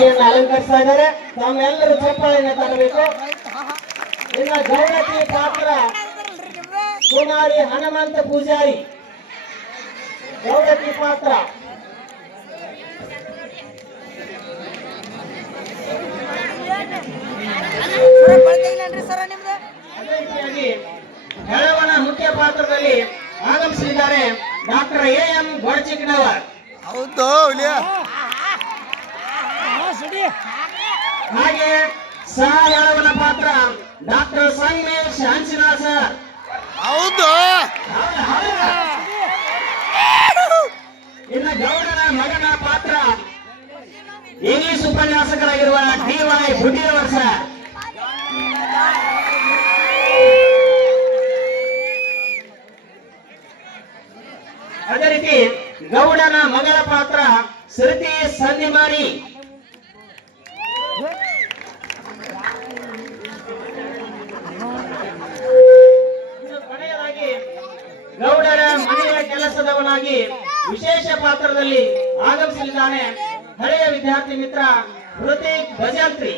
ವೇದಿಕೆಯನ್ನು ಅಲಂಕರಿಸ್ತಾ ಇದ್ದಾರೆ. ತಾವೆಲ್ಲರೂ ಚಪ್ಪಾಳೆಯನ್ನು ತರಬೇಕು. ಇನ್ನ ಗೌರತಿ ಪಾತ್ರ ಕುಮಾರಿ ಹನುಮಂತ ಪೂಜಾರಿ. ಗೌರತಿ ಪಾತ್ರ. ಹೆಳವನ ಮುಖ್ಯ ಪಾತ್ರದಲ್ಲಿ ಆಗಮಿಸಿದ್ದಾರೆ ಡಾಕ್ಟರ್ ಎ ಎಂ ಗೊಡಚಿಕ್ನವರ್ ಹೌದು ಹಾಗೆ ಸಹ ಹೆಳವನ ಪಾತ್ರ ಡಾಕ್ಟರ್ ಸಂಗಮೇಶ್ ಹಂಚಿನಾ ಸರ್. ಹೌದು. ಇನ್ನು ಗೌಡನ ಮಗನ ಪಾತ್ರ ಇಂಗ್ಲಿಷ್ ಉಪನ್ಯಾಸಕರಾಗಿರುವ ಡಿ ವೈ ಬುಡ್ಡಿಯವರ್ ಸರ್. ಅದೇ ರೀತಿ ಗೌಡನ ಮಗಳ ಪಾತ್ರ ಶ್ರುತಿ ಸಂಧಿಮಾರಿ ವಿಶೇಷ ಪಾತ್ರದಲ್ಲಿ ಆಗಮಿಸಲಿದ್ದಾನೆ ಹಳೆಯ ವಿದ್ಯಾರ್ಥಿ ಮಿತ್ರ ಹೃತಿಕ್ ಭಜಂತ್ರಿ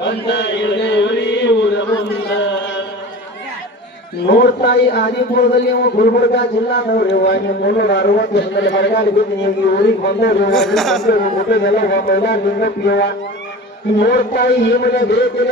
ಬಂದ ನೋಡ್ತಾ ಈ ಆದಿಪುರದಲ್ಲಿ ನೀವು ಗುಲ್ಬರ್ಗ ಜಿಲ್ಲಾದವ್ರಿ ನೀವು ಮುನ್ನೂರ ಅರವತ್ತು ವರ್ಷದಲ್ಲಿ ಬರಗಾಲಿ ಬಿದ್ದು ನೀವು ಈ ಊರಿಗೆ ಬಂದವ್ರಿ ಊಟಗೆಲ್ಲ ಮೈಲ ನಿಂಗಪ್ಪಿಯವ ನೋಡ್ತಾ ಈ ಮನೆ ಬೇಕಿಲ್ಲ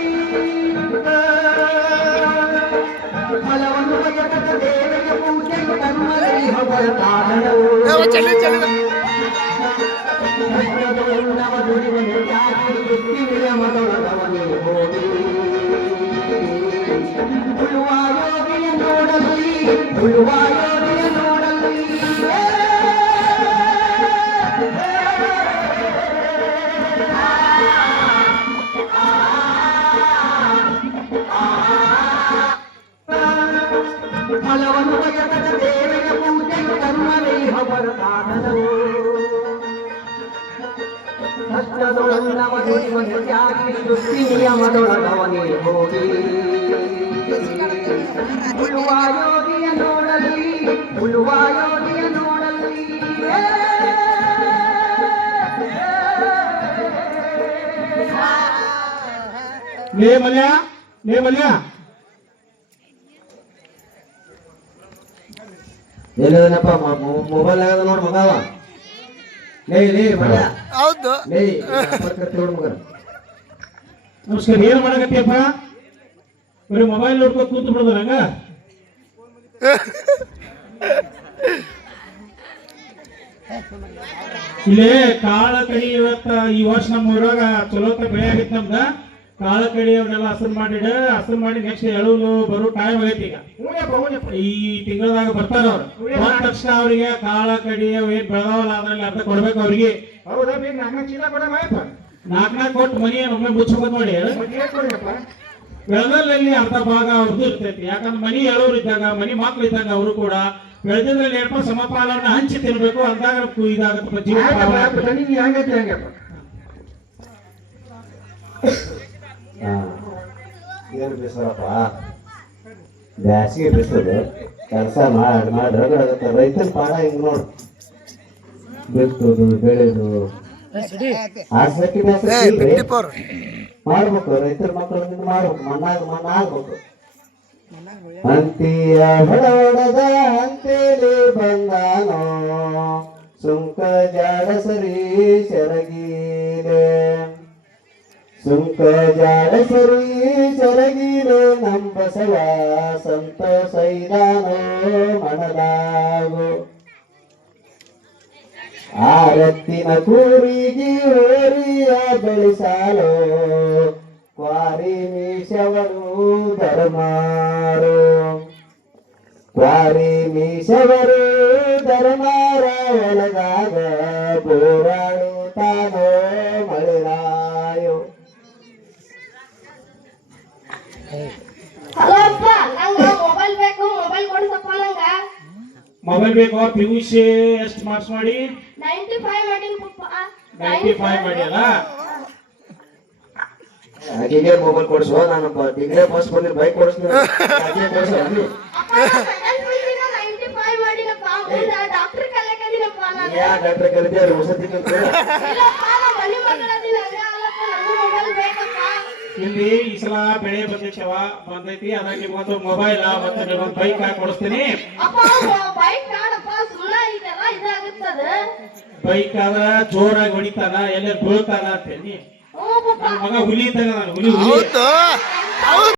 ಫಲವನ್ನು ಬಯಸದ ದೇವರ ಪೂಜೆಯು ಕರ್ಮವೇ ಅವರ ಸಾಧನವು ಕಷ್ಟದೊಳನ್ನವ ದುಡಿಯುವಂತ ತ್ಯಾಗಿ ಸೃಷ್ಟಿ ನಿಯಮದೊಳಗವನೇ ಹೋಗಿ ಉಳುವ ಯೋಗಿಯ ನೋಡಲಿ ಉಳುವ ಯೋಗಿಯ ನೋಡಲಿ ಲೇ ಮಲ್ಯ ಲೇ ಮಲ್ಯ. ಎಲ್ಲದನಪ್ಪ ಮೊಬೈಲ್ ಆಗದ ನೋಡ್ ಮಗವ ಲೇ ಲೇ ಮಗ. ಹೌದು. ಲೇ ನೋಡ್ ಮಗ ನಮಸ್ಕಾರ ಏನು ಮಾಡಕತ್ತಿಯಪ್ಪ? ಬರೀ ಮೊಬೈಲ್ ನೋಡ್ಕೊ ಕೂತು ಬಿಡೋದು ನಂಗ? ಇಲ್ಲೇ ಕಾಳ ಕಡಿ ಇವತ್ತ ಈ ವರ್ಷ ನಮ್ಮ ಊರಾಗ ಚಲೋತ್ತ ಬೆಳೆ ಆಗಿತ್ತು ನಮ್ದ ಕಾಳ ಕಡಿ ಅವ್ರನ್ನೆಲ್ಲ ಹಸನ್ ಮಾಡಿಡ ಹಸನ್ ಮಾಡಿ ನೆಕ್ಸ್ಟ್ ಎಳುವುದು ಬರೋ ಟೈಮ್ ಆಗೈತಿ ಈಗ. ಈ ತಿಂಗಳದಾಗ ಬರ್ತಾರ ಅವ್ರು. ಬಂದ ತಕ್ಷಣ ಅವರಿಗೆ ಕಾಳ ಕಡಿ ಅವ್ ಏನ್ ಬೆಳೆದಾವಲ್ಲ ಅದ್ರಲ್ಲಿ ಅರ್ಧ ಕೊಡ್ಬೇಕು ಅವ್ರಿಗೆ. ನಾಲ್ಕು ಕೊಟ್ಟು ಮನಿ ಒಮ್ಮೆ ಮುಚ್ಚಬೇಕು ನೋಡಿ. ಬೆಳದಲ್ಲಿ ಅರ್ಧ ಭಾಗ ಅವ್ರದ್ದು ಇರ್ತೈತಿ. ಯಾಕಂದ್ರೆ ಮನಿ ಹೇಳೋರು ಇದ್ದಾಗ ಮನಿ ಮಕ್ಳು ಇದ್ದಾಗ ಅವರು ಕೂಡ ಬೆಳೆದಲ್ಲಿ ಏನಪ್ಪ ಸಮಪಾಲವನ್ನ ಹಂಚಿ ತಿನ್ಬೇಕು ಅಂದಾಗ ಇದಾಗತ್ತೆ. ಇದಾಗತ್ತಪ್ಪ ಜೀವ ನೀ ಹೆಂಗೈತಿ ಹೆಂಗಪ್ಪ ಏನು ಬಿಸಿಲಪ್ಪ? ಬ್ಯಾಸಿಗೆ ಬಿಸಿಲು. ಕೆಲಸ ಮಾಡಿ ಮಾಡಿ ರಗಡ ರೈತನ ಪಾಡ ಹಿಂಗ್ ನೋಡು. ಬಿತ್ತುದು, ಬೆಳೆದು. ಆಸಕ್ತಿ. ಮಾಡ್ಬೇಕು, ರೈತರ ಮಕ್ಕಳು ಮಾಡ್ಬೇಕು, ಮಣ್ಣಾಗ, ಮಣ್ಣಾಗ್ಬೇಕು. ಅಂತಿಯ ಹೊಡದ ಅಂತೇಳಿ ಬಂದಾನೋ. ಸುಂಕ ಜಾಡ ಸರಿ ಸೆರಗೀಲೆ. ಸುಂಕ ಜಾಡ ಸರಿ ಸೆರಗೀಲೆ ನಂಬಸವ ಸಂತೋಷ ಇದಾನೋ ಮನದಾಗು ಆರತ್ತಿನ ಕೂರಿಗೆ ಹೋರಿಯ ಬೆಳೆಸಾಲೋ ಕ್ವಾರಿ ಮೀಸವರು ಧರ್ಮಾರು ಕ್ವಾರಿ ಮೀಸವರು ಧರ್ಮಾರ ಹೊಲದಾಗ ಬೋರಾಡುತ್ತಾನೋ ಮೊಬೈಲ್ ಬೇಕು ಪಿ ಯು ಸಿ ಎಷ್ಟು ಮಾರ್ಕ್ಸ್ ಮಾಡಿ ನೈಂಟಿ ಫೈವ್ ಮಾಡಿ ನೈಂಟಿ ಫೈವ್ ಮಾಡಿಯಲ್ಲ ಆಕೆಗೆ ಮೊಬೈಲ್ ಕೊಡಿಸುವ ನಾನು ಡಿಗ್ರಿ ಫಸ್ಟ್ ಬಂದಿಲ್ಲ ಬೈಕ್ ಕೊಡಿಸ್ತೀನಿ. ಆಕೆಗೆ ಕೊಡಿಸು ಅಲ್ಲಿ ಅಪ್ಪ ಸೆಕೆಂಡ್ ಪಿಯುಸಿನ ನೈಂಟಿ ಫೈವ್ ಮಾಡಿನಪ್ಪ ಮುಂದ ಡಾಕ್ಟರ್ ಕಲಿಯಕದಿನಪ್ಪ ನಾನು ಯಾ ಡಾಕ್ಟರ್ ಕಲಿತೆ ಅವ್ರು ವಸತಿ ಇಲ್ಲಪ್ಪ ನಾ ಮನಿ ಮಗಳದಿನ ಹಂಗ ಆಗಲ್ಲಪ್ಪ ನಂಗೂ ಮೊಬೈಲ್ ಬೇಕಪ್ಪ ಇಲ್ಲಿ ಈ ಸಲ ಬೆಳೆ ಬಂದಿತ್ತವ ಬಂದೈತಿ. ಅದಕ್ಕೆ ನಿಮ್ಗೊಂದು ಮೊಬೈಲ್ ಮತ್ತೆ ನಿಮ್ಗೊಂದು ಬೈಕ್ ಹಾಕಿ ಕೊಡಿಸ್ತೀನಿ. ಅಪ್ಪ ಬೈಕ್ ಆದ್ರ ಜೋರಾಗಿ ಹೊಡಿತಾನ ಎಲ್ಲ ಬೀಳ್ತಾನ ಅಂತ ಹೇಳಿ. ಹ್ಞೂ ಪಪ್ಪ. ಮಗ ಹುಲಿ ಇದ್ದಾಗ ನಾನು ಹುಲಿ ಹುಲಿ.